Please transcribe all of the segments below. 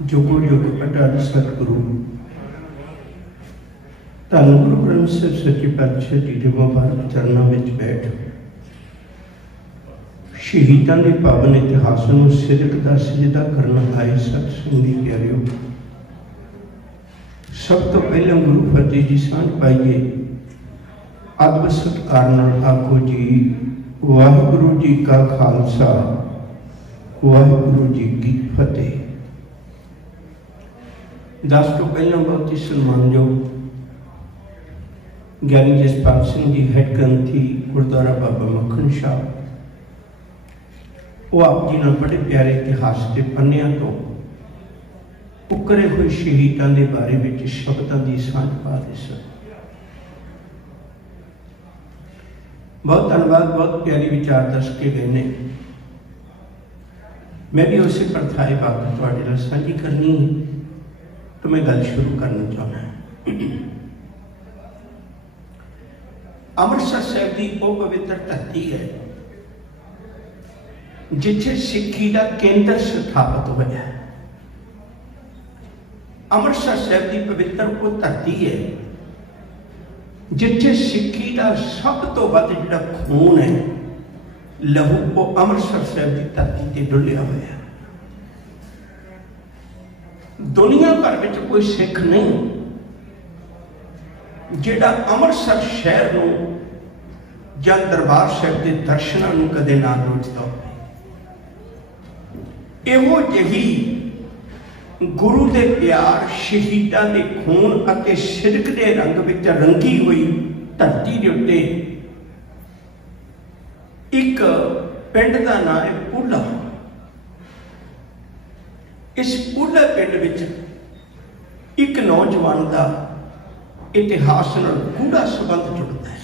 जुगो जुग अटल सतगुरु धन गुरु ग्रंथ साहिब सच्ची पातशाह जी के मुबारक चरणों में बैठ शहीदों के पावन इतिहास में सिदक का सजदा करना आए सत्संगी प्यारिओ। सब तो पहले गुरु फतेह जी सांझ पाइए। अदब सत्कार नाल आखो जी वाहिगुरु जी का खालसा वाहिगुरु जी की फतेह। दस तो पहले बहुत ही सम्मानयोग ज्ञानी जसपाल सिंह जी हेड ग्रंथी गुरुद्वारा बाबा मक्खन शाह, वो आप जी ने बड़े प्यारे इतिहास के पन्नियां तो उकरे हुए शहीदों के बारे में शब्दों की सांझ पा रहे सन। बहुत धन्यवाद, बहुत प्यारी विचार दस के गए ने। मैं भी उसी प्रथाए बात थोड़े नाल साझी करनी है, तो मैं गल शुरू करना चाहना। अमृतसर साहिब की वो पवित्र धरती है जिथे सिक्खी का केंद्र स्थापित होया। अमृतसर साहिब की पवित्र वो धरती है जिथे सिक्खी का सब तो वध जिहड़ा खून है लहू वो अमृतसर साहिब की धरती से डुलिया होया। दुनिया भर में कोई सिख नहीं जिहड़ा अमृतसर शहर नूं जां दरबार साहिब के दर्शनों नूं कदे ना लोचदा होवे। इहो जही गुरु के प्यार शहीदों के खून अते सिदक के रंग विच रंगी हुई धरती के उत्ते एक पिंड का नाम है पूला। इस पूला पिंड विच एक नौजवान का इतिहास नाल गूढ़ा संबंध जुड़ता है।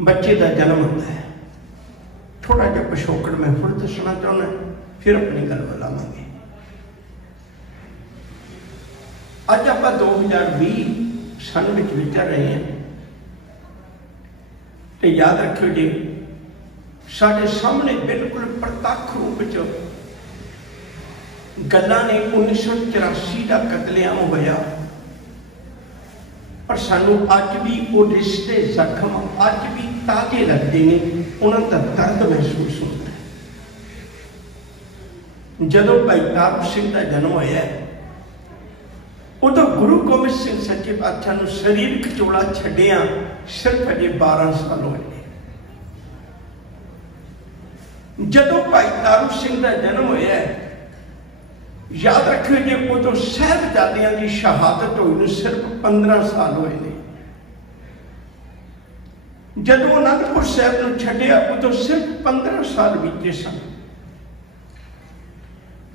बच्चे का जन्म होता है। थोड़ा जिहा पिछोकड़ मैं फिर दसना चाहना, फिर अपनी गल बुलावांगे। अज आप 2020 सन में विचर रहे हैं, तो याद रखियो जी साढ़े सामने बिल्कुल प्रत्यक्ष रूप च गल्लां ने 1984 का कतलेआम होया, पर सानू अज भी वो रिश्ते जख्म अज भी ताजे लगते हैं, उन्होंने दर्द महसूस होता है। जदों भाई तारू सिंह का जन्म होया उदों गुरु गोबिंद सिंह सच्चे पातशाह नूं शरीर खचोला छड्डिया सिर्फ अजे 12 साल होए। जदों भाई तारू सिंह का जन्म होया याद रखियो जी उदों साहिबजादियां की शहादत हुई सिर्फ 15 साल हुए ने। जदों अनंदपुर साहिब नूं छड्डिया उदों सिर्फ 15 साल बीते सन।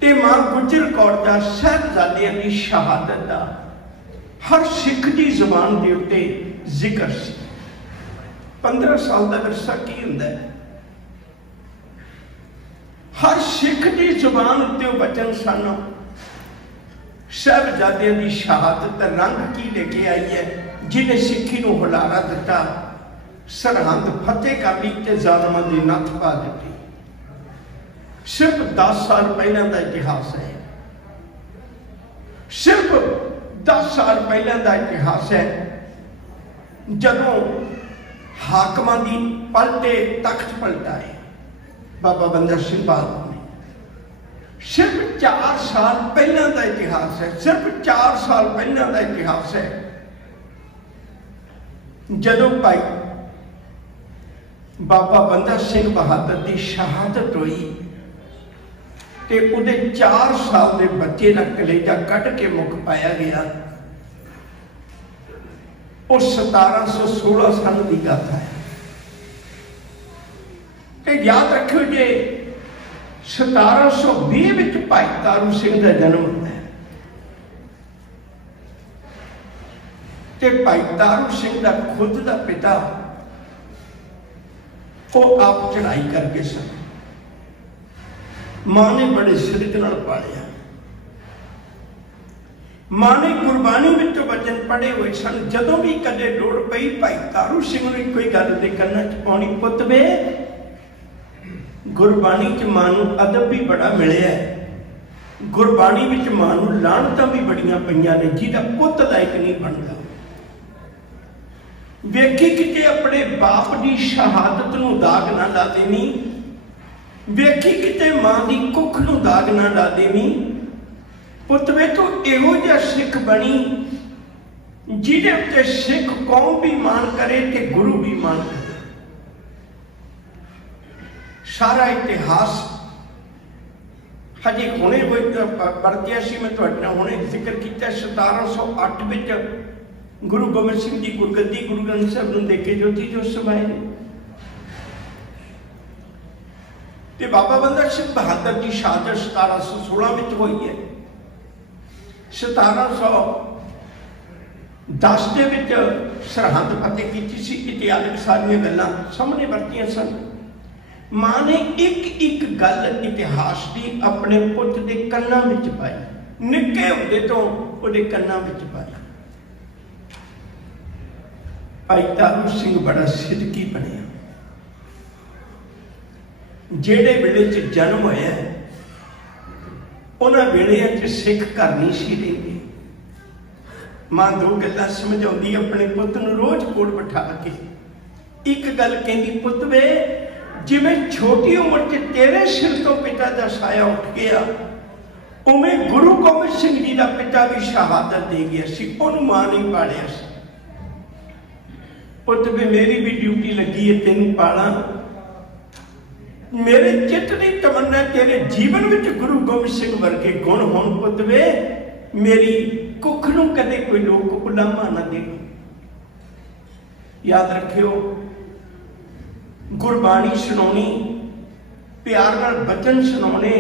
ते मां गुजर कौर दा साहिबजादियां की शहादत का हर सिख की जुबान के उत्ते जिक्र सी। 15 साल का विरसा की हुंदा है? हर सिख की जुबान उत्ते वचन सन। साहिबजादियां की शहादत रंग की लेके आई है, जिन्हें सिक्खी नूं हुलारा दिता, सरहंद फतेह कर ली ते जालमां दी नत्थ पा दी। सिर्फ 10 साल पहले का इतिहास है। सिर्फ 10 साल पहले का इतिहास है जदों हाकमां दी पलटे तख्त पलटाए बाबा बंदा सिंह बहादुर ने। सिर्फ 4 साल पहले का इतिहास है। सिर्फ 4 साल पहले का इतिहास है जदों भाई बाबा बंदा सिंह बहादुर की शहादत हुई ते उहदे 4 साल के बच्चे का कलेजा कट के मुख पाया गया। और 1716 सन की गाथा है। याद रखियो जे 1720 में भाई तारू सिंह का जन्म होता है। ते भाई तारू सिंह का खुद का पिता वो आप चढ़ाई करके सन। मां ने बड़े सिदक नाल पालिया। मां ने गुरबाणी विचों वचन पढ़े हुए सन। जदों भी कदे लोड़ पई भाई तारू सिंह ने कोई गल दे कन्नां च पाउणी, पुत्त वे गुरबाणी च मां नूं अदब भी बड़ा मिलिया है। गुरबाणी विच मां नूं लाणतां भी बड़ियां पईयां ने, जिहदा पुੱਤ लायक नहीं बनता। वेखी किते अपने बाप की शहादत नूं दाग ना ला देवी, वेखी किते मां की कुख नूं दाग ना ला देवी। पुੱਤ वे तू इहो जिहा सिख बनी जिहदे उत्ते सिख कौम भी मान करे ते गुरु भी मान करे। सारा इतिहास हजे हुणे परतिया सी, मैं तुहाडे नाल हुणे जिक्र किया 1708 विच गुरु गोबिंद सिंह जी गुरगद्दी गुरु ग्रंथ साहब नूं दे के जोती जो समाए ते बाबा बंदा सिंह बहादुर की शहादत 1716 विच होई है। 1710 दे विच सरहद फतेह कीती सी। इतिहासक सारियां गल्लां सामने वरतियां सन। मां ने एक एक गल इतिहास की अपने पुੱਤ के कन्नां विच पाई, निक्के हुंदे तो उहदे कन्नां विच पाई। भाई तारू सिंह बड़ा सिदकी बनिया। जेड़े वेले च जन्म होया उन्हां वेलियां च सिख घर नहीं सी रहिंदे। मां दो गल्लां समझाउंदी अपने पुੱਤ नूं रोज कोल बिठा के। एक गल कहंदी, पुੱਤ वे जिवें छोटी उम्र च तेरे सिर तो पिता का साया उठ गया, उवें गुरु गोबिंद सिंह जी का पिता भी शहादत दे गया सी, उन्होंने मां नहीं पालिया सी। पुੱਤ वे मेरी भी ड्यूटी लगी है तेन पाला। मेरे चित्त की तमन्ना तेरे जीवन में गुरु गोबिंद सिंह वर्गे गुण होण। पुੱਤ वे मेरी कुख नूं कदे कोई लोग उलामा ना दे। याद रखियो, गुरबाणी सुनाउणी, प्यार नाल बचन सुनाउणे,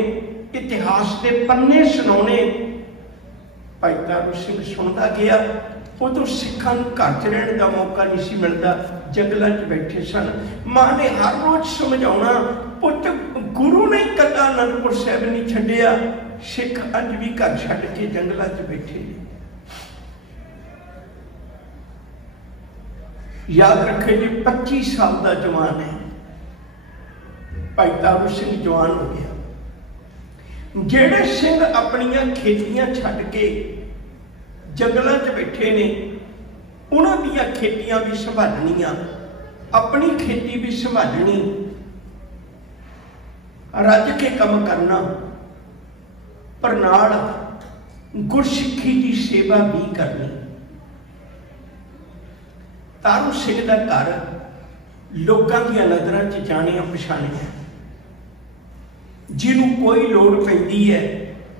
इतिहास के पन्ने सुनाउणे। भाई तारू सिंह सुनता गया। उदों सिखां नूं घर च रहण का मौका नहीं सी मिलता, जंगलों च बैठे सन। मां ने हर रोज समझाउणा, पुੱਤ गुरु ने कदा आनंदपुर साहिब नहीं छड्डिया, सिख अज भी घर छड्ड के जंगलों च बैठे। याद रखे जी 25 साल का जवान है भाई तारू सिंह, जवान हो गया। जेड़े सिंह अपनियां खेतियां छड्ड के जंगलों च बैठे ने, उन्हां दियां खेतियां भी संभालनियां, अपनी खेती भी संभालनी, रज के काम करना, पर नाल गुरसिੱਖੀ की सेवा भी करनी। तारू सिंह का घर लोगों की नज़रों च जानिया पछाणिया। जिन्हों कोई लोड़ पैंदी है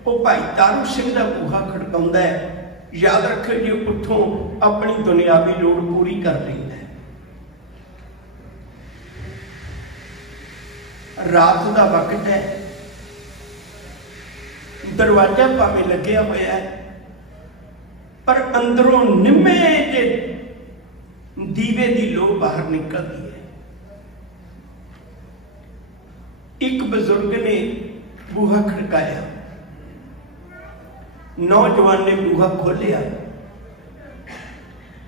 वो भाई तारू सिंह का बूहा खड़काउंदा है। याद रखो जी, उतों अपनी दुनियावी लोड़ पूरी कर लेंदा है। रात का वक्त है, दरवाजा भावें लग्या होया है, पर अंदरों निम्मे के दीवे की लो बाहर निकलती है। एक बुजुर्ग ने बूहा खड़काया, नौजवान ने बूहा खोलिया।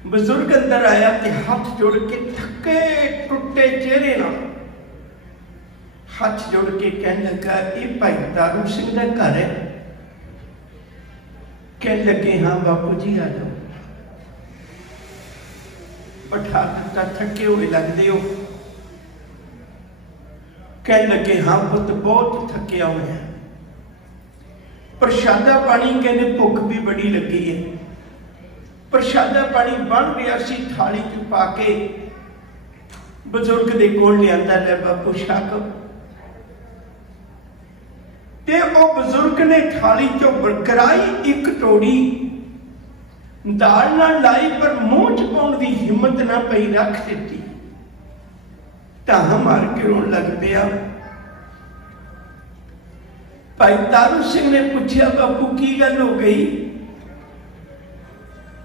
बुजुर्ग अंदर आया तो हाथ जोड़ के थके टुटे चेहरे नाल हाथ जोड़ के कहने लगा, ये भाई तारू सिंह का घर है? कह लगे, हाँ बापू जी आ जाओ। बैठा दिता, थके हुए लगते हो? कह लगे, हाँ पुੱਤ बहुत थकिया हुआ है। प्रशादा पानी कहने भुख भी बड़ी लगी है। प्रशादा पानी बन रहा सी, थाली च पा के बुजुर्ग के कोल लियांदा, ले बापू छक। ते वो बुजुर्ग ने थाली चो गिराई एक टोड़ी, दाल ना लाई, पर मुंह च पाउण दी हिम्मत ना पई, रख दिती। टाह मार के रोन लग पिया। भाई तारू सिंह ने पूछा, बापू की गल हो गई?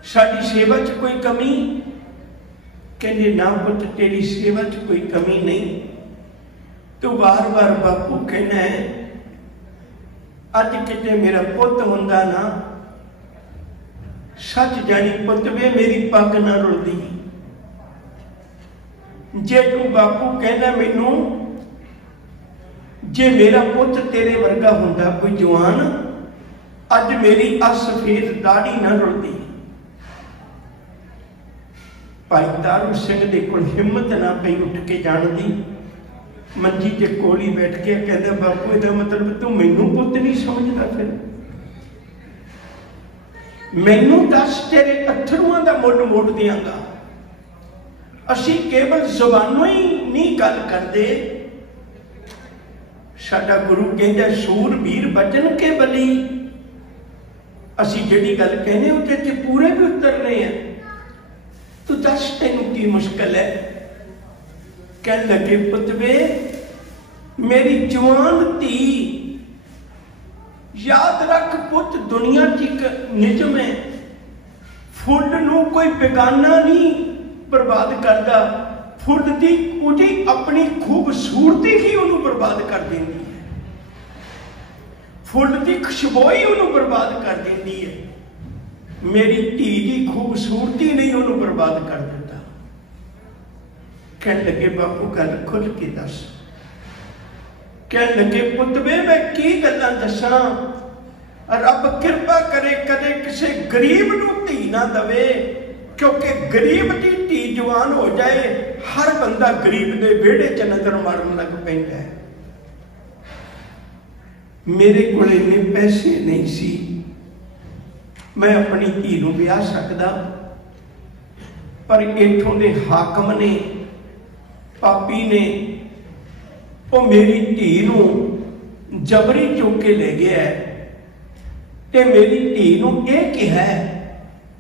साडी सेवा च कोई कमी? कहने, ना पुੱਤ तेरी सेवा च कोई कमी नहीं। तो बार बार बापू कहना है, अज किते मेरा पुੱਤ हुंदा ना, सच जानी पुੱਤ वे मेरी पग ना रुलदी। जे तू बापू कहना मैनू, जे मेरा पुੱਤ तेरे वर्गा हुंदा कोई जवान, अज मेरी आ सफेद दाढ़ी ना रुलती। भाई तारू सिंह दे कोल हिम्मत ना पई उठ के जाण दी। मंजी ते कोली बैठ के कहंदा बापू इहदा मतलब तू मैनू पुੱਤ नहीं समझदा, फिर मैनू दस तेरे अथरूआं दा मुल मोड़ दियांगा। असीं केवल जुबानों ही नहीं गल करदे, साडा गुरु कहंदा सूरबीर बचन के बली। असीं जिहड़ी गल कहने उहदे ते पूरे भी उतरने हैं। तू दस तैनूं की मुश्किल है? कह लगे पुत वे मेरी जवान धी, याद रख पुत दुनिया च एक निजम है, फुल नूं कोई बेगाना नहीं बर्बाद करता, फुल दी उहदी अपनी खूबसूरती ही उन्होंने बर्बाद कर देती है, फुल की खुशबू ही उन्होंने बर्बाद कर देती है। मेरी धी की खूबसूरती नहीं उन्होंने बर्बाद कर दिता। कह लगे बापू गल खुल के दस। कह लगे पुत वे मैं की गल्लां दसां, रब कृपा करे कदे किसी गरीब नूं धी ना दवे, क्योंकि गरीब की धी जवान हो जाए हर बंदा गरीब के वेड़े च नजर मारन लग पैंदा है। मेरे को इन्ने पैसे नहीं सी मैं अपनी धी नूं ब्याह सकदा, पर इत्थों दे हाकम ने पापी ने वो मेरी धी नूं जबरी चुक के ले गया है ते मेरी धी नूं यह कहा है,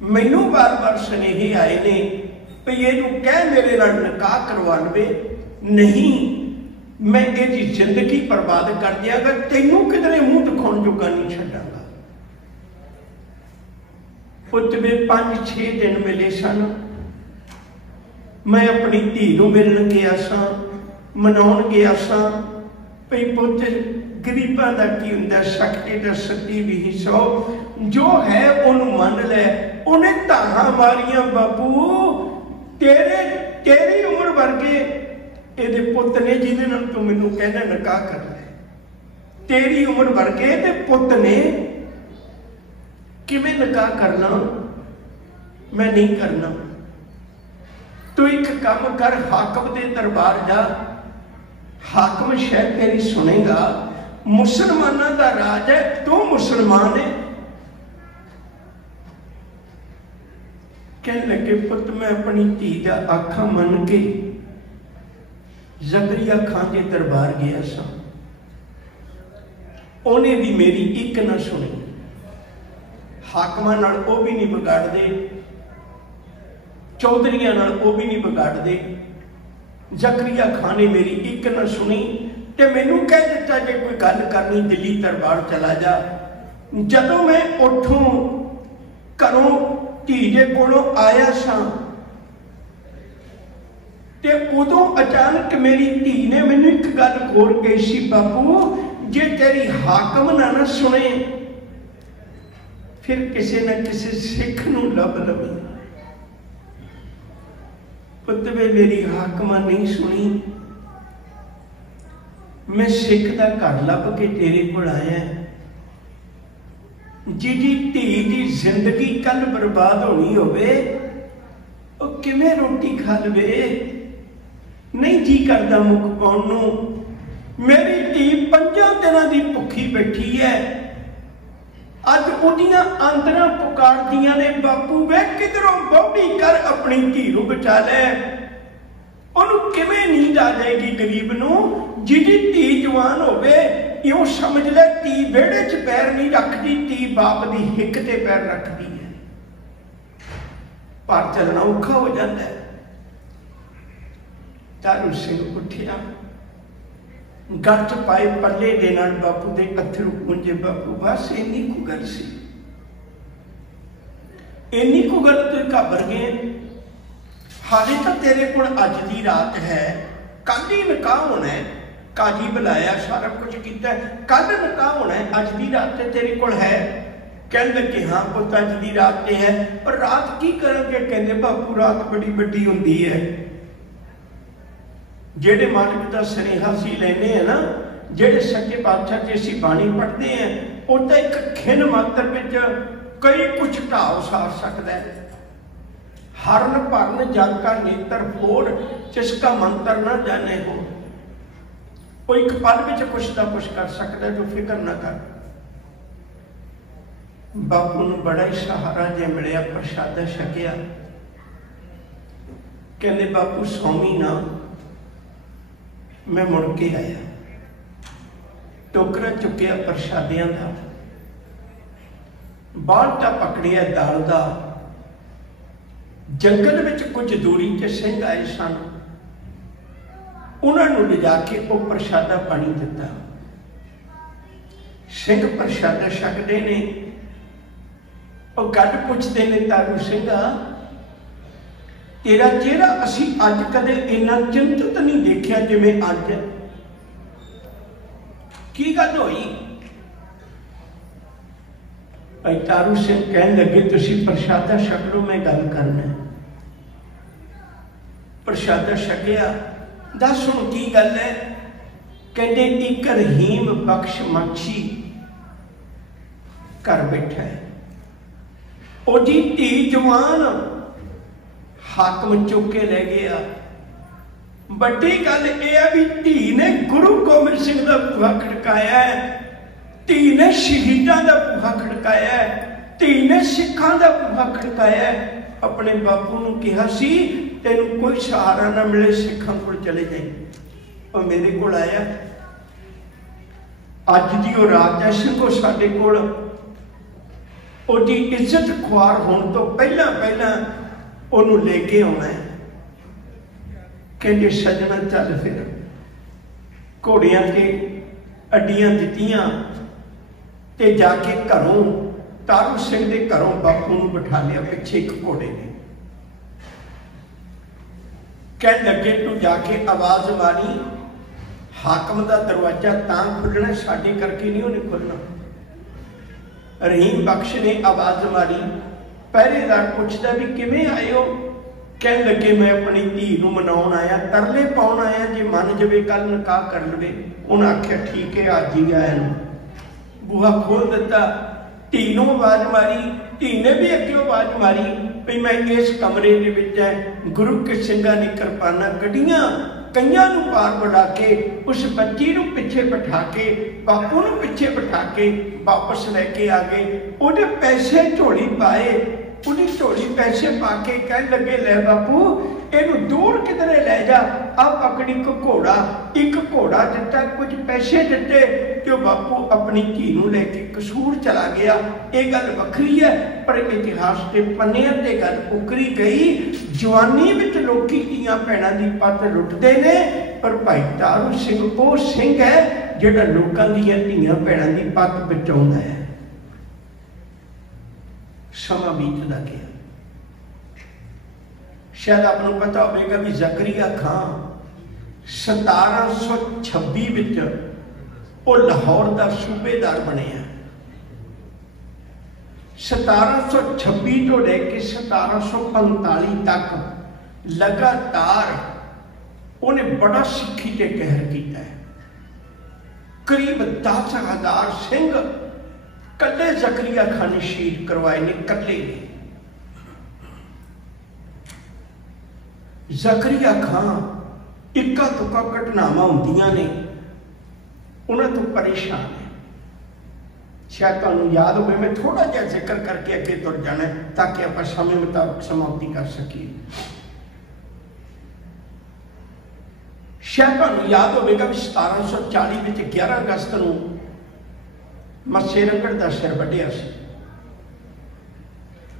मैनू बार बार सुनेहे आए ने भी इहनूं कह मेरे नाल निकाह करवा लवे, नहीं मैं इहदी जिंदगी बर्बाद कर दियागा, तैनूं किधरे मूँह दिखाउण जोगा नहीं छड्डांगा। पुत वे 5-6 दिन मिले सन। मैं अपनी धी नूं मिलण गया सां, मनाउण गया सां भई पुत गरीबां दा की हुंदा, सकते दा सत्ती भी सौ जो है उन्होंने मन लै। उन्हें धागा मारियां बापू, तेरी उम्र वर्गे ये पुत ने जिन्हें नाल तू मैनूं कहना निकाह करना है, तेरी उम्र वर्गे ते पुत ने, किवें निकाह करना? मैं नहीं करना। तू एक काम कर, हाकम दे दरबार जा, हाकम शायद तेरी सुनेगा, मुसलमाना का राज है, तू मुसलमान है। कह लगे पुत मैं अपनी धी का आखा मन के जकरिया खान के दरबार गया सा, उन्हें भी मेरी एक ना सुनी। हाकमां नाल वो भी नहीं बिगाड़ते, चौधरियां नाल वो भी नहीं बिगाड़ते। जकरिया खान ने मेरी एक ना सुनी ते मैनू कह दिता जे कोई गल करनी दिल्ली दरबार चला जा। जदों मैं उठूं घरों धी दे कोलों आया सा ते उदों अचानक मेरी धी ने मैनू एक गल होर कही सी, बापू जे तेरी हाकम ना सुने फिर किसी न किसी सिख नूं लभ लवी। पुत वे मेरी हाकमा नहीं सुनी, मैं सिख का घर लभ के तेरे को आया। जिहदी धी दी जिंदगी कल बर्बाद होनी होवे वो किवें रोटी खा लवे? नहीं जी करदा मुख पाउण नूं। मेरी धी 5 दिनां दी भुखी बैठी है, अज उहदियां आंदरां पुकारदियां ने, बापू वे किधरों बौड़ी कर अपनी धी नूं बचा लै। उहनूं किवें नींद आ जाएगी गरीब नूं? जिहदी धी जवान होवे इउं समझ ले धी विहड़े च पैर नहीं रखती, धी बाप दी हिक ते पैर रखती है, पर चलना औखा हो जाता है। तारू सिंह उठिया, गल च पाए पल्ले दे नाल बापू दे अथरू पूंजे। बापू बस इन्नी को गल सी, इन्नी को गल तो घाबर गए। हाले तो तेरे कोल अज दी रात है, कल ही निकाह होना है, काजी बुलाया, सारा कुछ किया, कल निकाह होना है, अज दी रात ते तेरे कोल है? कह लगे हाँ पुत अज दी रात ते है, पर रात की करेंगे? कहते बापू रात बड़ी बड़ी होंदी है। जेड़े मालिक का सुनेहा सी लैने हैं ना, जेड़े सच्चे पातशाह च असीं बाणी पढ़ते हैं, वो तो एक खिन मात्र में कई कुछ ढाव सार सकता है। हरन भरन जग का नेत्र फोड़, जिसका मंत्र न जाने हो। वो एक पल में कुछ ना कुछ कर सकता है, जो फिक्र ना कर। बापू नूं बड़ा ही सहारा जे मिलिया, प्रसादा छकिया। कहते बापू सौमी ना, मैं मुड़ के आया। टोकरा चुकिया प्रसादियां का, बाल्टा पकड़िया दाल का। जंगल में कुछ दूरी च सिंह आए सन, उन्होंने ले जाके वो प्रसादा पानी दिता। सिंह प्रसादा छकते ने, और गल पुछते ने, तारू सिंघा तेरा चेहरा असी अज कदे इन्ना चिंतित नहीं देखा जिवें अज, की गल होई? भाई तारू सिंह कहन लगे, तुसी प्रसादा छक लो, मैं गल करना। प्रसादा छकिया, दस हुण की गल है? कहते एक रहीम बख्श मच्छी घर बैठा है, ओदी धी जवान हाकम चुक के ले गया। बड़ी गल यह है भी धी ने गुरु गोबिंद सिंह का बूहा खड़काया है, धी ने शहीदों का बूहा खड़काया है, धी ने सिखां का बूहा खड़काया है। अपने बापू नूं कहा सी, तेनू कोई सहारा ना मिले, सिखां कोल चले जाए। और मेरे को आया। अज दी वो राजा सिंह को साडे कोल ओदी इज्जत खुआर होने तो पहला पहला ओनू लेके आना है। कहते सजना चल फिर, घोड़ियां के अड्डियां दित्तियां ते जाके घरों तारू सिंह के घरों बापू नूं बिठा लिया पिछे एक घोड़े ने। कह लगे तू जाके आवाज मारी, हाकम का दरवाजा तां खुलना, साडे करके नहीं उन्हें खुलना। रहीम बख्श ने आवाज मारी, पहरेदार पूछता भी किवें आए हो? कह लगे मैं अपनी धी नूं मनाउण आया, तरले पाउण आया, जे मन जावे कल निकाह कर लवे। उन्हें आख्या ठीक है, अज ही आया। बूहा खोल दिता, धी नूं आवाज मारी, धी ने भी अगे आवाज मारी भी मैं इस कमरे दे विच है। गुरु के सिंघां ने किरपाना कढ़ियां, कईयां नूं पार बढ़ा के उस बच्ची नूं पिछे बिठा के, बापू नूं पिछे बिठा के वापस लैके आ गए। उहदे पैसे झोली पाए, उहदी झोली पैसे पा के कह लगे, लै बापू इहनूं दूर किधरे लै जा, आ पकड़ी एक घोड़ा दिता, कुछ पैसे दिते, तो बापू अपनी धी नूं लैके कसूर चला गया। ये गल वखरी है, पर इतिहास के पन्नियां ते गल उकरी गई। जवानी विच लोकी धीआं भैणां दी पत लुटदे ने, पर भाई तारू सिंह वो सिंह है जिहड़ा लोकां दीआं धीआं भैणां दी पत बचाउंदा है। समा बीतदा गया। शायद आपको पता होगा भी जकरिया खान 1726 विच वो लाहौर का सूबेदार बने। 1726 तो लैके 1745 तक लगातार उन्हें बड़ा सिक्खी ते कहर किया है। करीब 10,000 सिंह कल्ले जकरिया खान ने शहीद करवाए ने, कल्ले ने। जकरिया खान इक्का तुक्का घटनावां होंदियां ने, उन्हें तो परेशान है। शायद तुहानूं याद हो, मैं थोड़ा जिहा जिक्र करके अगे तुर जाना ताकि आप समय मुताबिक समाप्ति कर सकीए। शायद तुहानूं याद होगा भी 1740 में 11 अगस्त को मत्से रंगड़ का सिर वड्ढिया सी।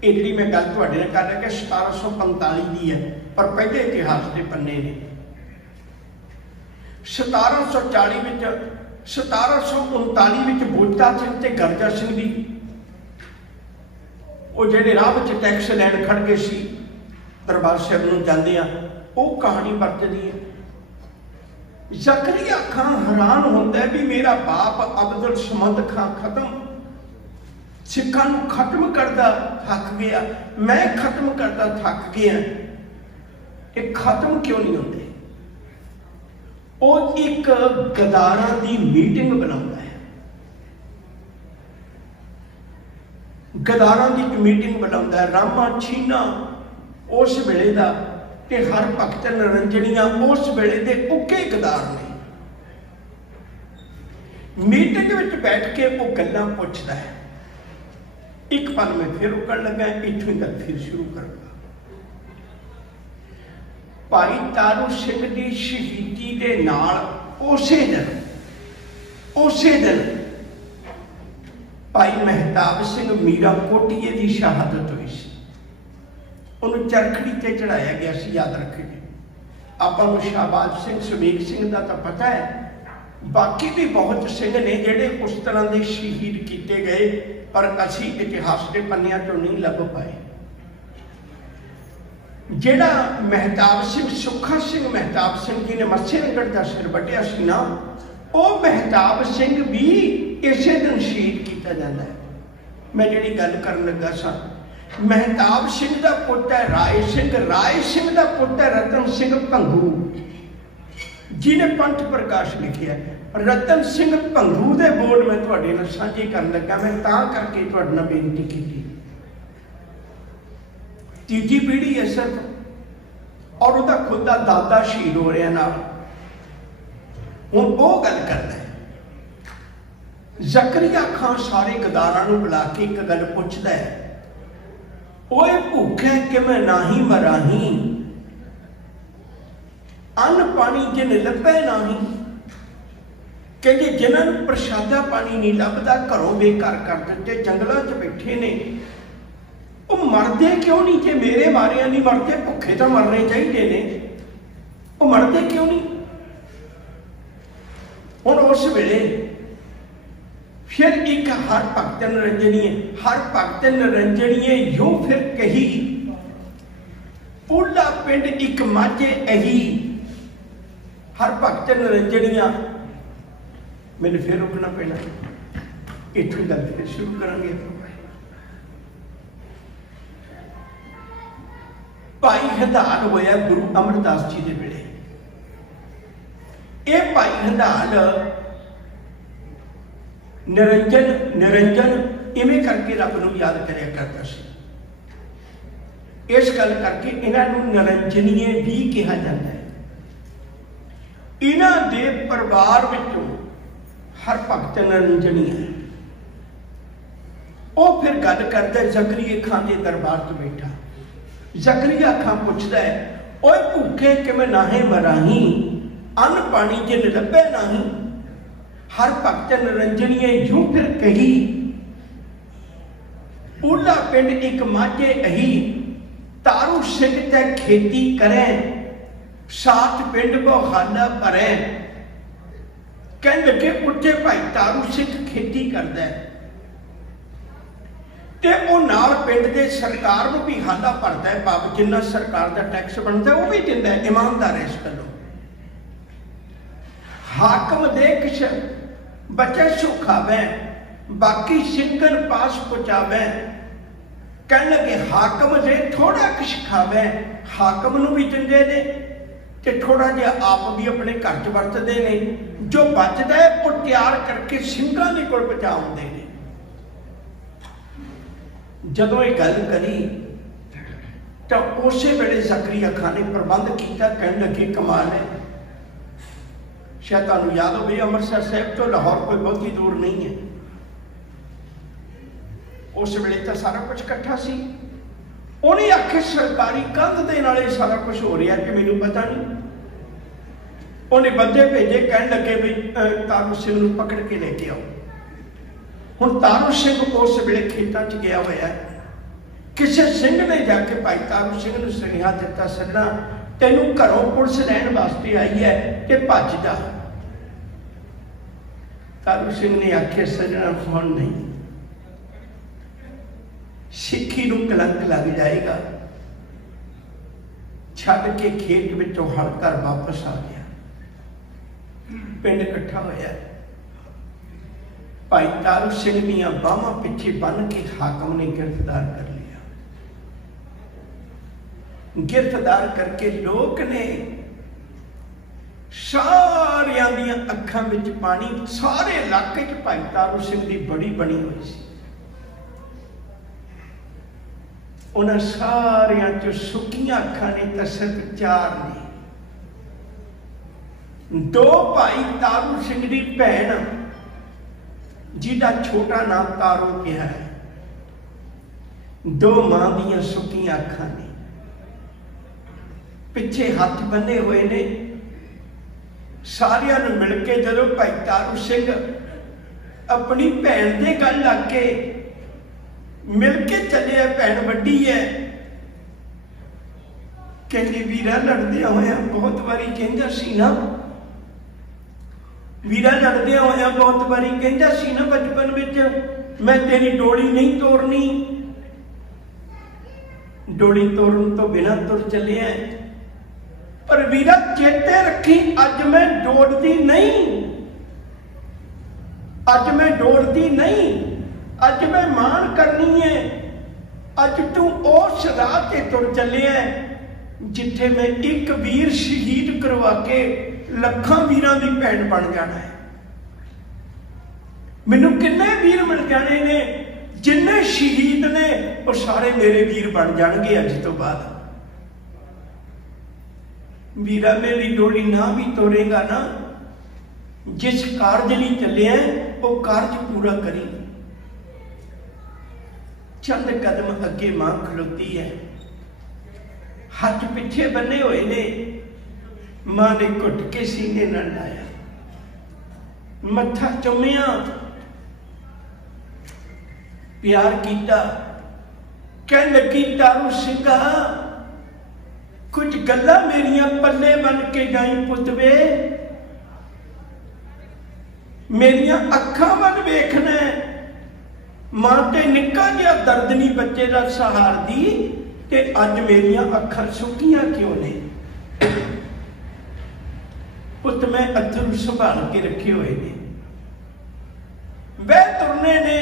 ये जी मैं गल तुहाडे नाल कर रहा कि 1745 की है, पर पहले इतिहास के पन्ने ने। 1740 में 1739 में बूटा सिंह ते गर्जा सिंह भी वो जेडे राह में टैक्स लैंड खड़ गए सी दरबार साहब नूं जांदियां, वो कहानी वरतदी है। जकरिया खान हैरान होता है भी मेरा बाप अब्दुल समद खां खत्म, सिखां नूं खत्म करदा थक गया, मैं खत्म करदा थक गया, ये खत्म क्यों नहीं होते? वो एक गदारां दी मीटिंग बनाता है। गदारां दी एक मीटिंग बुलाउंदा है, रामा छीना उस वेले दा ते हर भगत निरंजनियां उस वेले दे उके गदार ने। मीटिंग में बैठ के वो गल्लां पुछदा है। एक पल में फिर रुकन लगा, इत्थों गल फिर शुरू करूंगा। भाई तारू सिंह की शहीदी दे नाल उसे दिन भाई महताब सिंह मीरा कोटिए की शहादत हुई सी। उन्होंने चरखड़ी ते चढ़ाया गया सी। याद रखिए, आपां नूं शाहबाज सिंह सुमेग सिंह का तो पता है, बाकी भी बहुत सिंह ने जिहड़े उस तरह के शहीद किए गए, पर असी इतिहास के पन्नियां चों नहीं लभ पाए। जिहड़ा महताब सिंह सुखा सिंह महताब सिंह जी ने मत्स्य रंगड़ का सिर वड्ढिया सी ना, वो महताब सिंह भी इसे दिन शहीद किया जाता है। मैं जिहड़ी गल करन लगा सा, महताब सिंह का पुत है राय सिंह का पुत है रतन सिंह भंगू, जिन्हें पंथ प्रकाश लिखिया। रतन सिंह भंगू के बोल मैं तुहाडे नाल साझे करन लगा। मैं तां करके तुहाडे नाल बेनती की। तीजी पीढ़ी है सिर्फ, और उसका खुद का दादा शहीद हो रहा नाल। हुण वो गल करदा है। जकरिया खान सारे गदारां नूं बुला के एक गल पुछदा है, ओए भूखे किवें नाही मराही, अन्न पानी जिन लभे नाही। कहते जिन्होंने प्रशादा पानी नहीं लभदा, घरों बेकार कर दिते, जंगलों च बैठे ने, वो मरदे क्यों नहीं? जे मेरे मारिया नहीं मरते, भुखे तो मरने चाहिए ने, वो मरदे क्यों नहीं? हुण उस वेले फिर एक हर भगत निरंजनीए यूं फिर कही, पूला पिंड एक माझे अही। हर भगत निरंजनिया, मैंने फिर रुकना पैना, इत्थों गल फिर शुरू करांगे। भाई हंधाल होया गुरु अमरदास जी के वेले। ये भाई हंधाल निरंजन इवें करके रब नूं याद करया करता सी। इस गल करके इन्हां नूं निरंजनीए भी कहा जाता है। इन्हां दे परिवार विचों हर भगत निरंजनी है। वो फिर गल करता जकरिया खान के दरबार तो बैठा। जकरिया खान पूछता है, ओए भूखे किवें नाहे मराही, अन्न पानी जिन लभे नाही। हर भगत निरंजनीए यूं फिर कही, पूला पिंड एक माझे अही। तारू सिंह ते खेती करें, सात पिंड बहाना भरें। कहने लगे उत्थे भाई तारू सिंह खेती करता है, ते वो नाल पिंड दे सरकार नूं भी हाला भरता है। बाप जिन्ना सरकार का टैक्स बनता है वो भी दिंदा है, ईमानदार है इस गल्लों। हाकम दे किश बचे सुखावे, बाकी सिंगन पास पहुंचावे। कहने लगे हाकम दे थोड़ा किश खावे, हाकम नूं भी दिंदे ने ते थोड़ा जिहा आप भी अपने घर च वरतदे ने। जो बचदा है वो तैयार करके सिंघां दे कोल पहुंचाउंदे ने। जदों ये गल करी तो उस वेले जकरिया खान ने प्रबंध किया। कहने लगे कमाल है, शायद तुहानूं याद हो, अमृतसर साहब तो लाहौर कोई बहुती दूर नहीं है। उस वेले तो सारा कुछ इकट्ठा सी। उन्हें आखे सरकारी कंध दे नाल सारा कुछ हो रहा कि मैनूं पता नहीं। उन्हें बंदे भेजे, कहने लगे भी तारू सिंह नूं पकड़ के लेके आओ। हुण तारू सिंह उस वेले खेतां च गया होया है। किसी सिंह ने जाके भाई तारू सिंह नूं सुनेहा दिता, सजना तैनूं घरों पुलिस लैण वास्ते आई है ते भज जा। तारू सिंह ने आखे सजना फोन नहीं, सिक्खी नूं कलंक लग जाएगा। छड्ड के खेत विचों हल कर वापस आ गया। पिंड इकट्ठा होया। भाई तारू सिंह दीआं बाहां पिछे बन के हाकम ने गिरफ्तार कर लिया। गिरफ्तार करके लोग ने सारियां दीआं अखां विच पानी, सारे इलाके च भाई तारू सिंह दी बड़ी बनी हुई सी। उन्हां सारियां चों सुक्कियां अखां ने तां सिर्फ 4 ने। 2 भाई तारू सिंह दी भैन जिहदा छोटा नाम तारो किहा है, 2 मां दियां सुक्कियां अखां ने, पिछे हाथ बन्ने हुए ने। सारियां नूं मिल के जदों भाई तारू सिंह अपनी भैन दे गल लग के मिल के चले, भैन वड्डी है, कहंदी वीरा लड़दिया होया बहुत बारी कहंदा सी ना, वीरा लड़दिया होया बहुत बारी कहंदा सी ना बचपन विच मैं तेरी डोली नहीं तोड़नी, डोली तोड़न तो बिना तुर चले हैं, पर वीरा चेते रखी अज मैं डोड़दी नहीं, अज मैं डोड़दी नहीं, अज मैं मान करनी है, अज तू उस राह ते तुर चले है जिथे मैं एक वीर शहीद करवा के लखां वीरां दी भैन बन जाना है। मैनू किन्ने वीर मिल जाने ने, जिन्ने शहीद ने वो सारे मेरे वीर बन जाएंगे अज तो बाद। वीरा मेरी डोली ना भी तोड़ेगा ना, जिस कारज लई चले हैं वो कारज पूरा करी। चंद कदम अगे मां खलोती है, हाथ पिछे बन्ने हुए ने, मां ने घुट के सीने नाल लाया, मत्था चुम्मिया, प्यार किया, कह लगी तारू सिंघा कुछ गल्लां मेरियां पल्ले बन के जाई पुतवे, मेरियां अखां वल वेखना, मां ते निक्का जिहा दर्द नहीं बच्चे दा सहार दी, ते अज मेरियां अखां सुक्कियां क्यों ने? पुत मैं अथरू संभाल के रखे हुए ने, वह तुरने ने,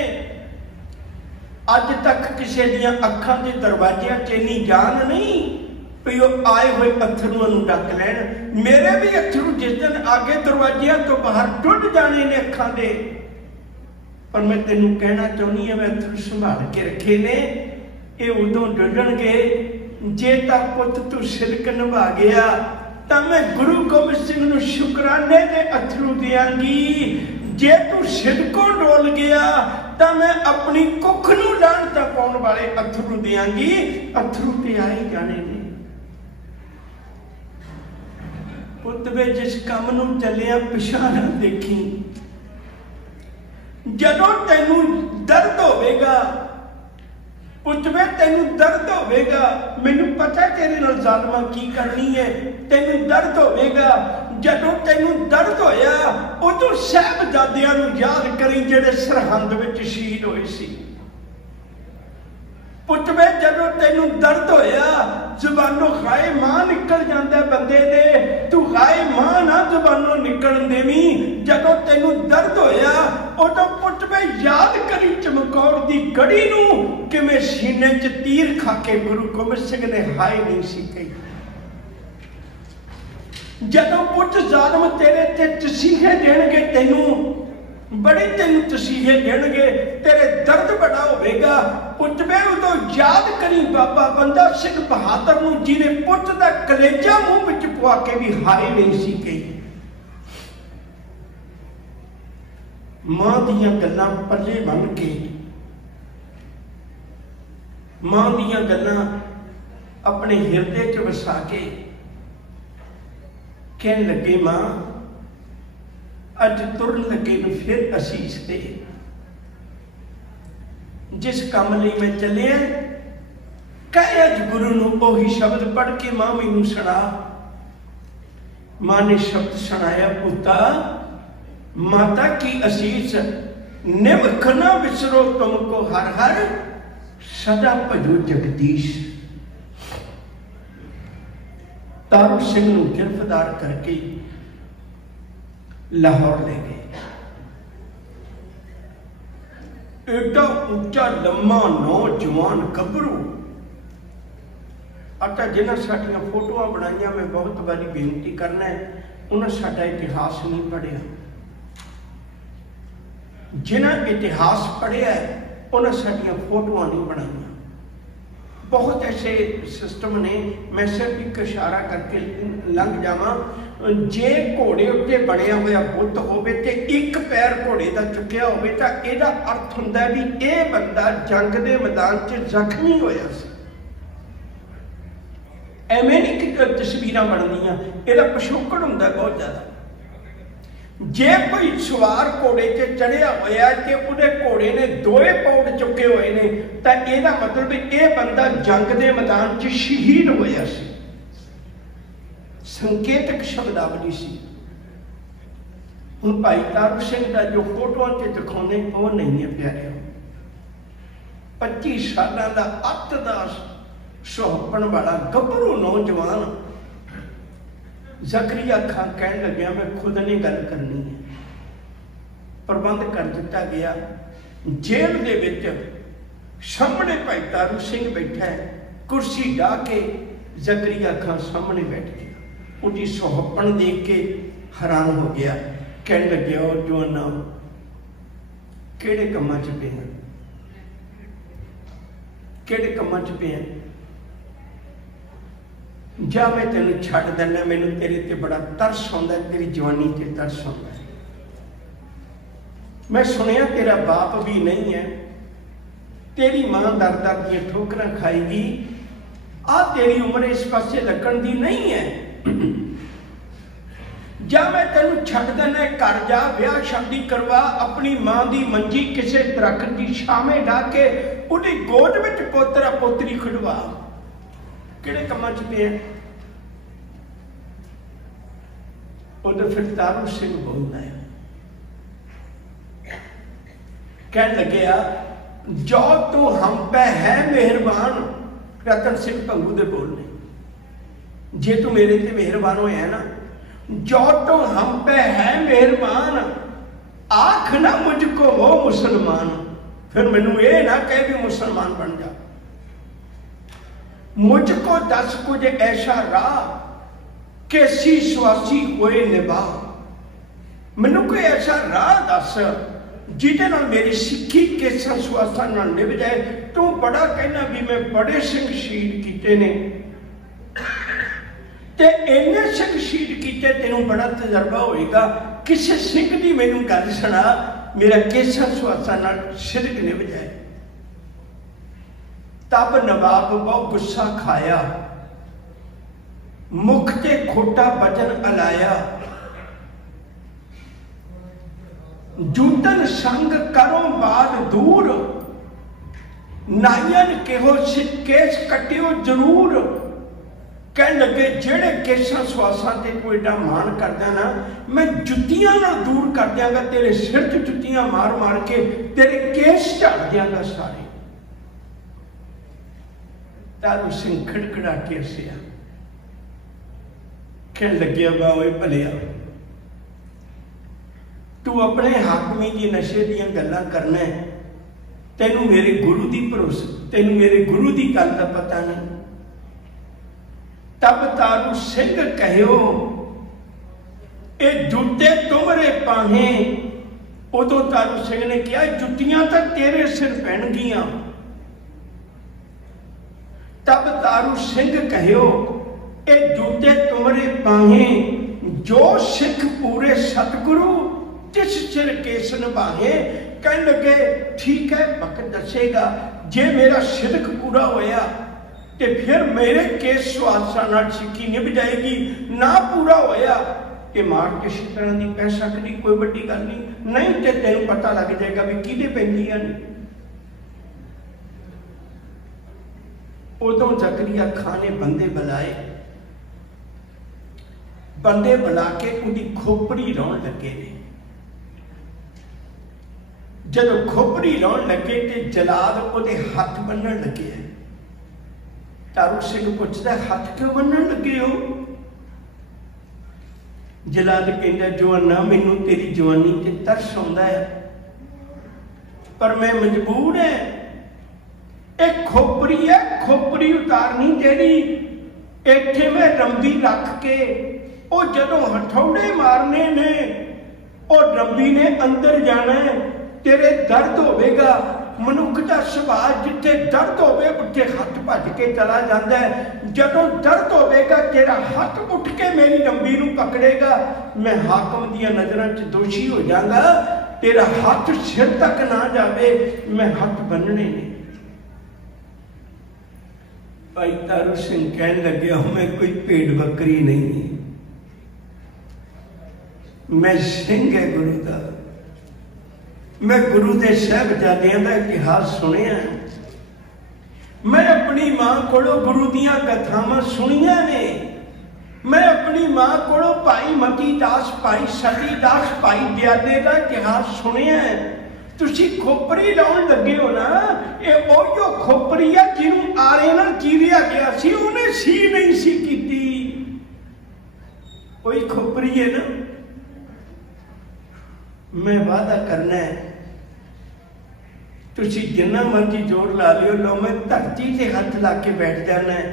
अज तक किसी दियां अखां दे दरवाजियां च इन्नी जान नहीं भी वो आए हुए अथरूआं नूं ढक लैण। मेरे भी अथरू जिस दिन आगे दरवाजियां तो बाहर टुट जाने ने अखां दे, पर मैं तेनू कहना चाहनी है मैं अथरू संभाल के रखे ने, ये उदों डुलणगे जे तां पुत तू सिदक निभा गया तां मैं गुरु गोबिंद सिंह नूं शुकराने दे अथरू देंगी, जे तू सिदकों डोल गया तां मैं अपनी कुख नूं लाणता पाउण वाले अथरू देंगी। अथरू ते आए जाने ने। पुत वे जिस काम नूं चलिया पिछा ना देखी, जदों तैनू दर्द होवेगा, पुत वे तैनू दर्द होवेगा, मैनू पता तेरे नाल जालमा की करनी है, तैनू दर्द होवेगा, जदों तैनू दर्द होया उदों साहिबजादियां नूं याद करी जिहड़े सरहंद विच शहीद होए सी। पुत वे जदों तैनू दर्द होया जुबानों हाय मां निकल जाता बंदे दे, तू हाय मां ना जुबानों निकलन देवी, जदों तैनू दर्द होया उदों पुत वे याद करी चमकौर दी गढ़ी नूं किवें सीने च तीर खा के गुरु गोबिंद सिंह ने हाय नहीं सी कही। जदों पुत जालम तेरे ते तसीहे देणगे, तैनू बड़े तेन तसीहे देणगे, तेरे दर्द बड़ा होवेगा, पुत वे उदों याद करी बाबा बंदा सिंह बहादुर नूं जिहने पुत दा कलेजा मूंह विच पवा के भी हाय नहीं सी कही। मां दियां गल्लां पल्ले बन के, मां दियां गल्लां अपने हिरदे च वसा के कहन लगे मां अज तुरन लगे न फिर असीस दे, जिस काम लई मैं चलिया कह अज गुरु नूं ओही शब्द पढ़ के मां मैनू सुना। मां ने शब्द सुनाया, पुता माता की असीस निमख न विसरो तुमको हर हर, सदा भजो जगदीश। तारू सिंह नूं गिरफ्तार करके लाहौर ले गए। एडा ऊंचा लम्मा नौजवान गभरू, आता जिन्हें साडियां फोटोआं बनाइया, मैं बहुत बारी बेनती करना है उन्हें साडा इतिहास नहीं पढ़िया, जिन्हें इतिहास पढ़िया उन्हें साडियां फोटोआं नहीं बनाइया। बहुत ऐसे सिस्टम ने, मैं सिर्फ एक इशारा करके लंघ जावां। जे घोड़े उत्ते बनया होया बुत होवे ते एक पैर घोड़े का चुकिया होवे तां इहदा अर्थ हुंदा भी ये बंदा जंग के मैदान च जख्मी होया सी। एवें नहीं कि तस्वीरां बनदियां, इहदा पिछोकड़ हुंदा बहुत ज़्यादा। जे कोई सवार घोड़े से चढ़िया होया कि उहदे घोड़े ने 2 पौड़ चुके हुए ने तां इहदा मतलब ये बंदा जंग के मैदान च शहीद होया सी। संकेतक शब्दावली सी। हुण भाई तारू सिंह का जो फोटोआं ते दिखाउने वो नहीं है प्यारे। 25 सालां दा अत दा सुहपण वाला गभरू नौजवान ज़करिया खां कहन लग्या मैं खुद नहीं गल करनी है। प्रबंध कर दिता गया। जेल दे विच सामने भाई तारू सिंह बैठा है, कुर्सी ढा के ज़करिया खां सामने बैठ गया। उसकी सुहपण देख के हैरान हो गया। कहन लग्या और जवाना किहड़े कम्मां च पे हैं, किहड़े कम्मां च पे हैं? जा मैं तेन छड्ड दिना, मैनू तेरे ते बड़ा तरस आउंदा, तेरी जवानी ते तरस आउंदा। मैं सुनिया तेरा बाप भी नहीं है, तेरी मां दर दर दी ठोकरां खाएगी, आ तेरी उम्र इस पासे लगन दी नहीं है। जा मैं तेन छड्ड देना, घर जा ब्याह शादी करवा, अपनी मां की मंजी किसी दरख्त की छावें ढा के उहदी गोद विच पोतरा पोतरी खड़वा। किहड़े कम्मां च पे हैं? उधर फिर तारू सिंह बोलता है, कहन लग्या जो तू हम पे है मेहरबान। रतन सिंह भंगू दे बोलने, जे तू मेरे ते मेहरबान होया ना, जो तो हम पे है मेहरबान, आख ना मुझको वो मुसलमान। फिर मैनू ये ना कहे भी मुसलमान बन जा। मुझको दस कुछ ऐसा राह कैसी स्वासी होए निभा। मैनू कोई ऐसा राह दस जिहदे नाल मेरी सिक्खी केसां सुआसां नाल निभ जाए। तू बड़ा कहना भी मैं बड़े सिंह शहीद कीते ने, ते इन्ने सिंह शहीद कीते, तेनू बड़ा तजर्बा होएगा। किसी सिंह दी मैनू गल सुना, मेरा केसां सुआसां नाल सिदक निभ जाए। तब नवाब बहुत गुस्सा खाया, मुख ते खोटा बचन अलाया। जूतन संग करो बाद दूर, नायन केहो केस कटियो जरूर। कह लगे जेड़े केसां सुआसां ते कोई एडा मान करदा ना, मैं जुत्तियां नाल दूर कर दियांगा, तेरे सिर च जुत्तियां मार मार के तेरे केस झाड़ दियांगा सारे। तारू सिंह खड़खड़ा के हसिया, कहन लग्या बाओए भलिया, तू अपने हाकमी की नशे दियां गल्लां करना है, तेनू मेरे गुरु दी भरोसा, तेनू मेरे गुरु दी गल दा पता नहीं। तब तारू सिंह कहो ए जूते तुमरे पाहे। उदों तारू सिंह ने कहा जुत्तियां तो तेरे सिर पैणगियां। तब तारू सिंह कहो ए जूते तुमरे पाहे, जो सिख पूरे सतगुरु तिस सिर केस निभाहे। कहने लगे ठीक है वक्त दसेगा, जे मेरा सिदक पूरा होया ते फिर मेरे केस सुआसां नाल सिक्की निभ जाएगी, ना पूरा होया कि मार के छित्तरां दी पै सकदी, कोई वड्डी गल नहीं। नहीं ते तैनूं पता लग जाएगा भी किहदे पैंदियां ने। उदों ज़करिया खां ने बंदे बुलाए, बंदे बुला के उहदी खोपड़ी लाउण लगे ने। जदों खोपड़ी लाउण लगे ते जलाद उहदे हथ बन्नण लगे। तारू सिंह पुछदा हथ क्यों बन्नण लगे हो? जलाद कहंदा जवाना मैनू तेरी जवानी ते तरस आउंदा है, पर मैं मजबूर है। एक खोपड़ी है, खोपड़ी उतारनी तेरी। इत्थे मैं रंबी रख के ओ जदों हथौड़े मारने ने, ओ रंबी ने अंदर जाना है, तेरे दर्द होवेगा। मनुख का सुभाव जिथे दर्द होवे उत्थे हथ भज के चला जाता है। जदों दर्द होवेगा तेरा हथ उठ के मेरी लंबी नूं पकड़ेगा, मैं हाकम दियां नज़रां च दोषी हो जाऊंगा। तेरा हथ सिर तक ना जावे, मैं हथ बनने नहीं। भाई तारू सिंह कहन लगे, मैं कोई भेड़ बकरी नहीं, मैं सिंह है गुरु का। मैं गुरु के साहिबजादियां का इतिहास सुनिया, मैं अपनी मां कोलों गुरु दियां कथावां सुनिया ने, मैं अपनी मां कोलों भाई मती दास, भाई सती दास, भाई दयाले का इतिहास सुनिया है। तुसी खोपरी लाउण लगे हो ना, ये ओहियो खोपरी है जिन्हों आरे नाल चीरिया गया सी, उन्हें सी नहीं सी कीती, कोई खोपरी है ना। मैं वादा करना है, तुसी जिन्ना मर्जी जोर ला लियो, लो मैं धरती से हथ ला के बैठ जाना है,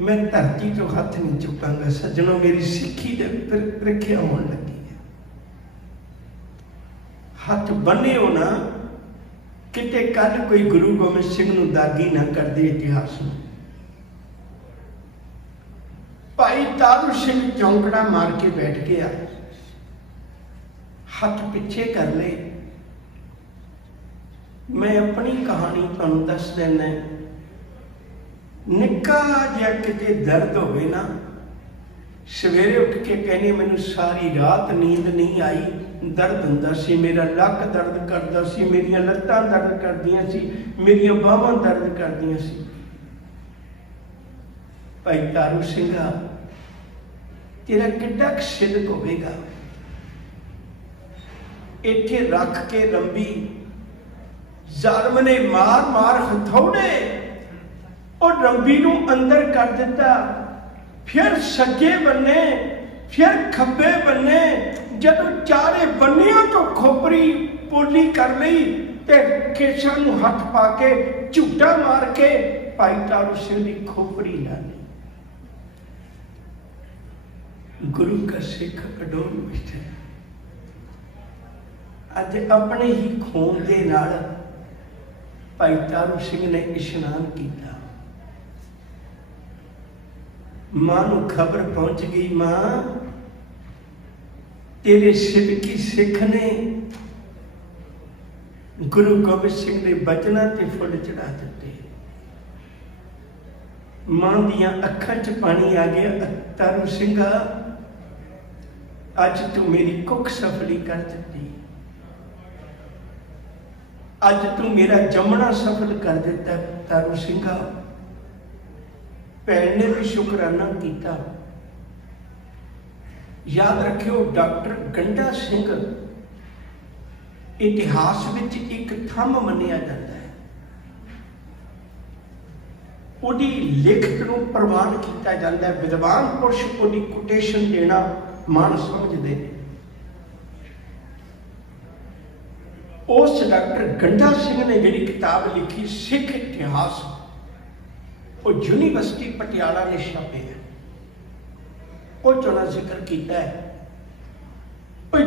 मैं धरती तो हथ नहीं चुकांगा। सज्जनों, मेरी सिक्खी प्रीख्या होने लगी है। हथ बने हो ना, किते कल कोई गुरु गोबिंद सिंह नूं दागी ना कर दे इतिहास में। भाई तारू सिंह चौंकड़ा मार के बैठ गया, हथ पिछे कर ले। मैं अपनी कहानी तुहानूं दस देना। निक्का जिहा किते दर्द होवे ना, सवेरे उठ के कहने मैनूं सारी रात नींद नहीं आई, दर्द हुंदा सी, मेरा लक दर्द करदा सी, मेरियां लत्तां दर्द करदियां सी, मेरियां बाहां दर्द करदियां सी। भाई तारू सिंघा, तेरा किड्डा सिदक होवेगा, इत्थे रख के रंबी जालम ने मार मार हथौड़े और रंबी नूं अंदर कर दिता। फिर सज्जे बन्ने, फिर खब्बे बन्ने, जदों चारे बन्नियों तो खोपरी पोली कर ली ते केशां नूं हथ पा के झूठा मार के भाई तारू सिंह दी खोपरी ला ली। गुरु का सिख अडोल बैठे, अज अपने ही खून दे नाल भाई तारू सिंह ने इशनान किया। मां नूं खबर पहुंच गई, मां तेरे सिदकी सिख ने गुरु गोबिंद सिंह के बचनां ते फुल चढ़ा दिते। मां दियां अखां च पानी आ गया। तारू सिंघा, अज तू मेरी कुख सफली कर दिती, अज तू मेरा जमना सफल कर दिता। तारू सिंघा, भैन ने भी शुकराना किया। याद रखियो, डॉक्टर गंडा सिंह इतिहास विच एक थंम मन्निया जाता है। उहदी लिखत नूं प्रवान किया जाता है। विद्वान पुरुष उहदी कोटेशन देना मान समझते हैं। उस डॉक्टर गंडा सिंह ने जिहड़ी किताब लिखी सिख इतिहास, वो यूनिवर्सिटी पटियाला ने छापी है। वो चुना जिक्र किया है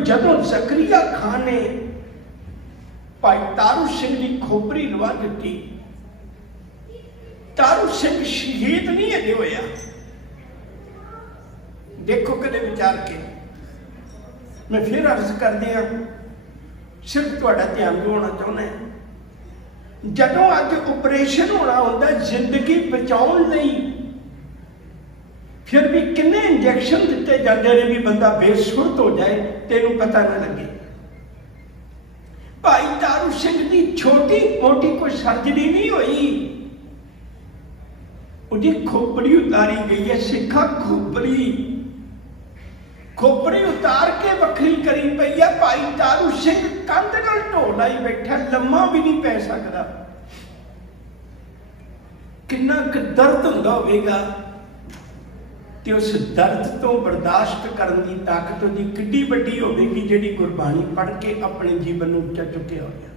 जदों जकरिया खान ने भाई तारू सिंह की खोपरी लवा दी, तारू सिंह शहीद नहीं अजे होया। देखो कदे विचार के, मैं फिर अर्ज कर दिया, सिर्फ तुहाडा ध्यान जो होना चाहना है। जदों अज ऑपरेशन होना होंदा जिंदगी बचाउण लई, फिर भी किन्ने इंजैक्शन दिते जाते हैं भी बंदा बेसुरत हो जाए, तेनों पता ना लगे। भाई तारू सिंह की छोटी मोटी कोई सर्जरी नहीं हुई, उसकी खोपड़ी उतारी गई है। सिखा खोपड़ी खोपड़ी उतार के वखरी करी पई है। भाई तारू सिंह कंध नाल ढो लाई बैठा, लम्मा भी नहीं पै सकता। कितना दर्द हुंदा होवेगा, ते उस दर्द तो बर्दाश्त करने की ताकत उसकी किड्डी वड्डी होवेगी, जिहड़ी गुरबाणी पढ़ के अपने जीवन को उच्चा चुकिया होया।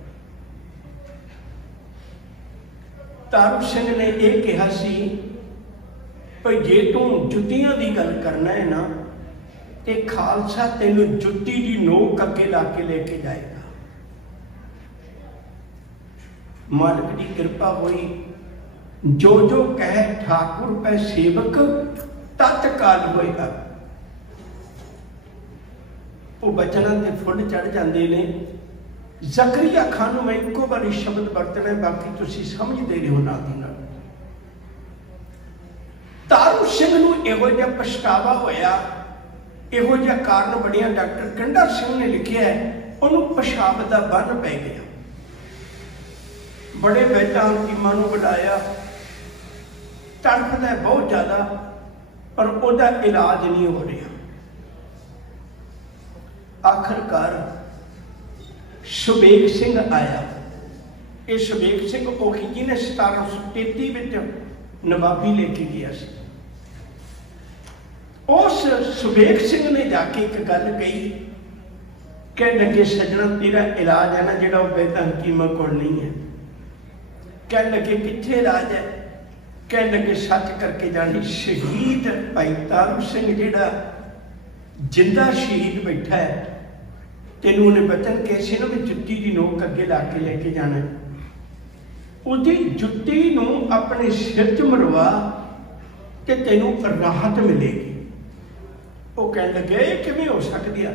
तारू सिंह ने यह कहा सी भाई जे तू जुत्तियां की गल करना है ना, ते खालसा तेनू जुत्ती की नोक अगे ला के लेके जाएगा। मालिक की कृपा हुई, जो जो कहे ठाकुर पै सेवक तत्काल होएगा। वो बचना ते फुल चढ़ जाते ने। ज़करिया खान मैं एको बारी शब्द वरतना, बाकी तुसीं समझते रहो ना दी नाल। तारू सिंह नूं इहो जिहा पछतावा होया, इहो जिहा कारण बनिया। डॉक्टर कंडा सिंह ने लिखिया है, उन्होंने पेशाब का बन पै गया। बड़े वैद्यां हकीमां नूं बुलाया, तड़फदा बहुत ज़्यादा, पर उसका इलाज नहीं हो रहा। आखिरकार सुबेग सिंह आया। ये सुबेग सिंह ओही जी ने 1733 में नवाबी लेके गया। उस सुबेग सिंह ने जाके एक गल कही, कह लगे सजना तेरा इलाज है ना जिहड़ा वैद्य हकीमां कोल नहीं है। कह लगे कित्थे इलाज है? कह लगे सच करके जानी, शहीद भाई तारू सिंह जिहड़ा जिंदा शहीद बैठा है, तेनों उन्हें वचन कैसे ना भी जुत्ती की नोक अगे ला के लेके जाना, उसकी जुत्ती नूं अपने सिर च मरवा ते तेनों राहत मिलेगी। वो कह लगे किवें हो सकती है?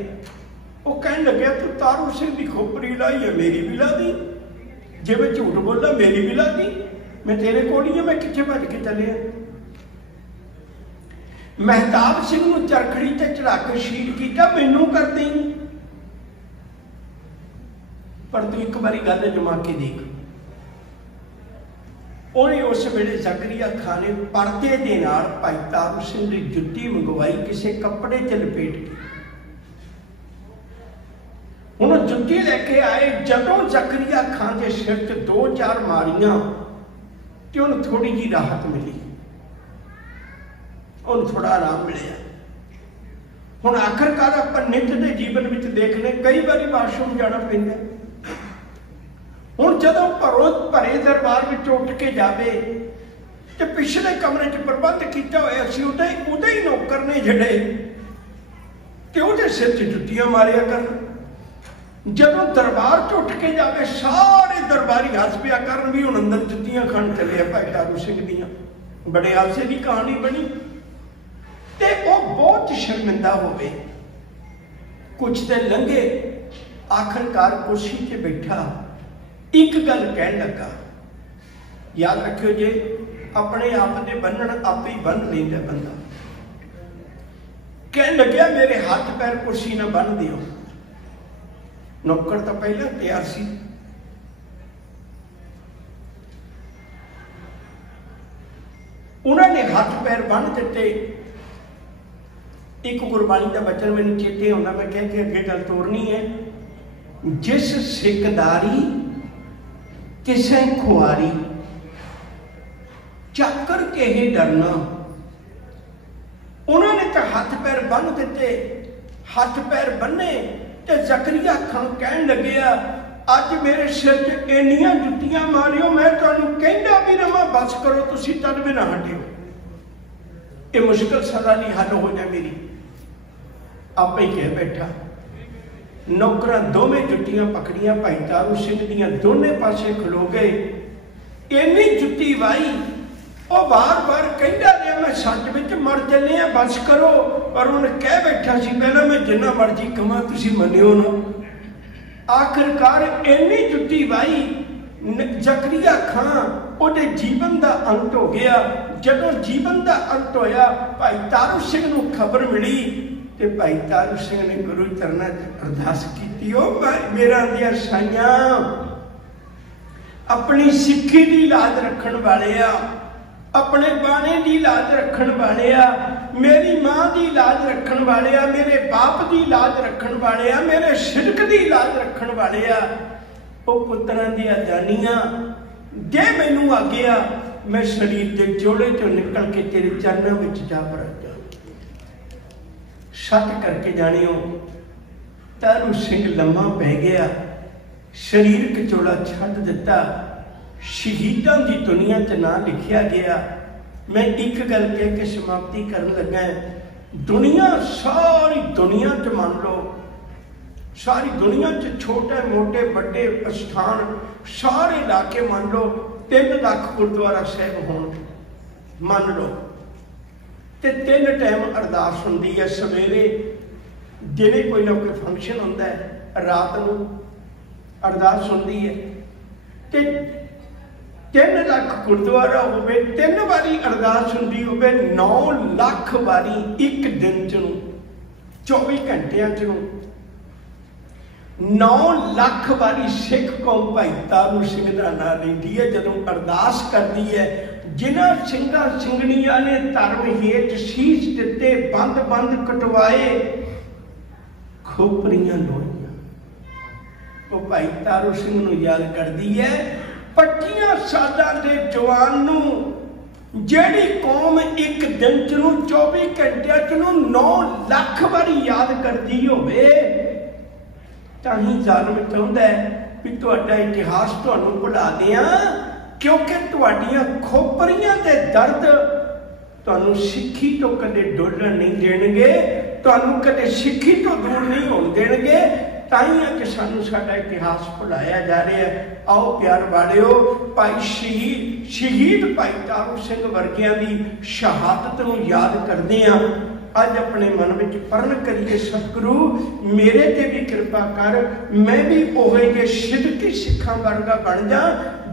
वो कह लगे तू तारू सिंह की खोपरी लाई है, मेरी भी ला दी। जे मैं झूठ बोला मेरी भी ला दी। मैं तेरे कोल ही, मैं कित्थे भज के चलिया। महताब सिंह नूं चरखड़ी ते चढ़ा के शहीद किया, मैनू कर दें। पर तू एक बारी गल जमा के देख, उन्हें उस वेले ज़करिया खान ने पर्दे दे नाल भाई तारू सिंह की जुत्ती मंगवाई, किसी कपड़े च लपेट के। हुण जुत्ती लैके आए, जदों ज़करिया खान के सिर च 2-4 मारियां तो उन्हें थोड़ी जी राहत मिली, उन्हें थोड़ा आराम मिले। हुण आखिरकार आपां नित दे जीवन में देखने कई बारी वाशरूम जाना पैंदा। हुण जदों भरे दरबार में उठ के जावे तो पिछले कमरे च प्रबंध किया होया सी, उहदे ही नौकर ने जिहड़े ते उहदे सिर च जुत्तियां मारिया करन। जदों दरबार च उठ के जावे सारे दरबारी हस पिया करन भी हुण अंदर जुत्तियां खान चले भाई तारू सिंह दियां। बड़े हासे की कहानी बनी ते वो बहुत शर्मिंदा होवे। कुछ दिन लंघे, आखिरकार कुर्सी ते बैठा एक गल कह लगा, याद रखियो जे अपने आप दे बन्नण आपे ही बन लेंदा बंदा। कह लग्या मेरे हाथ पैर कुर्सी ना बन दियो। नौकर तो पहले तैयार सी। उन्होंने हाथ पैर बन दिते। एक गुरबाणी का वचन मैंने चेते आउंदा, मैं कह के अगे गल तोरनी है। जिस सिकदारी किसे खुआरी, चक्कर के ही डरना। उन्होंने तो हाथ पैर बन दिते, हाथ पैर बन्ने ते ज़करिया खान कहन लगे, अज मेरे सिर च इन्नियां जुत्तियां मारियो, मैं तुहानूं कहंदा भी रहां बस करो, तुसीं तद भी ना हटियो। ये मुश्किल सदा नहीं हल हो जाए मेरी। आपे ही कह बैठा। नौकरां दोवें जुत्तियां पकड़ियां, भाई तारू सिंह दियां दोने पासे खलो गए। इन्नी जुत्ती वाई, वो बार बार कहता रहा मैं सच में मर चले, बस करो। पर उन्हें कह बैठा सी पहला मैं जिन्ना मर्जी कमा, तुसीं मन्नियो ना। आखिरकार इन्नी जुत्ती वाई, ज़करिया खान उहदे जीवन का अंत हो गया। जदों जीवन का अंत होया, भाई तारू सिंह नूं खबर मिली ते भाई तारू सिंह ने गुरु चरणां च अरदास की, मेरा दियां साइयां अपनी सिक्खी की लाज रखण वाले आ, अपने बाणे की लाज रखण वाले आ, मेरी मां की लाज रखण वाले आ, मेरे बाप की लाज रखण वाले आ, मेरे शिरक की लाज रखण वाले आ। वो पुत्रां दी जानियां जे मैनू आ गया, मैं शरीर के जोड़े चो निकल के तेरे चरणों में जा भर जा। सत करके जानियो तारू सिंह लम्मा पै गया, शरीर कचोला छड्ड दिता, शहीदां की दुनिया च ना लिखिया गया। मैं एक गल कह के समाप्ति करन लगा, दुनिया सारी दुनिया च मान लो सारी दुनिया च छोटे मोटे बड़े स्थान सारे इलाके मान लो 3 लाख गुरुद्वारा साहब होण, मान लो, तो 3 टाइम अरदास होंदी है। सवेरे दिने कोई ना कोई फंक्शन होंदा है, रात को अरदास होंदी है। तो 3 लाख गुरुद्वारा होवे, 3 बारी अरदास होंदी होवे, 9 लाख बारी एक दिन च 24 घंटिया च 9 लाख बारी सिख कौम भाई तारू सिंह का नाम लेंदी है। जदों अरदास करती है, जिन्हां सिंघां सिंघणियां ने धर्म हेठ शीश दिते, बंद बंद कटवाए, खोपरियां लोईयां, वो भाई तारू सिंह नूं याद करती है। 25 सालां दे जवान नूं ਜਿਹੜੀ कौम एक दिन च 24 घंटिया च 9 लाख बारी याद करती होवे, तां ही ज़ालिम चाहुंदा है भी तुहाडा इतिहास तुहानूं भुला दियां, क्योंकि तुहाडीआं खोपरियां दे दर्द तुहानूं सिੱਖੀ तो कदे डोलण नहीं देणगे, तुहानूं कदे सिੱਖੀ तो दूर नहीं होण देणगे। ताई अज सानूं साडा इतिहास भुलाया जा रहा है। आओ प्यार वालिओ, भाई शहीद भाई तारू सिंह वर्गियां दी शहादत नूं याद करदे हां। अज अपने मन में प्रण करिए, सतगुरु मेरे ते भी कृपा कर, मैं भी ओहे जे सिदकी सिखां वर्गा बन जा,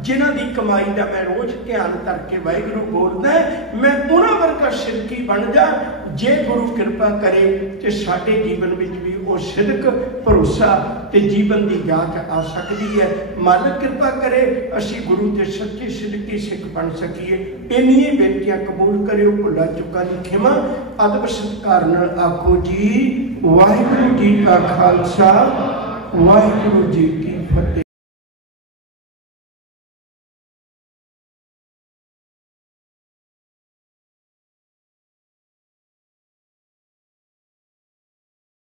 जिन्हां दी कमाई का मैं रोज़ ध्यान करके वाहिगुरू बोलदा, मैं उन्हां वर्गा सिदकी बन जा। जे गुरु कृपा करे तो साडे जीवन में भी वो सिदक भरोसा ते जीवन की जांच आ सकती है। मालिक कृपा करे असी गुरु के सच्चे सिदकी सिख बन सकीए। इन्नियां बेनतियां कबूल करियो, भुला चुका दी खिमा। अदब सत्कार नाल आखो जी वाहिगुरू जी का खालसा, वाहिगुरू जी की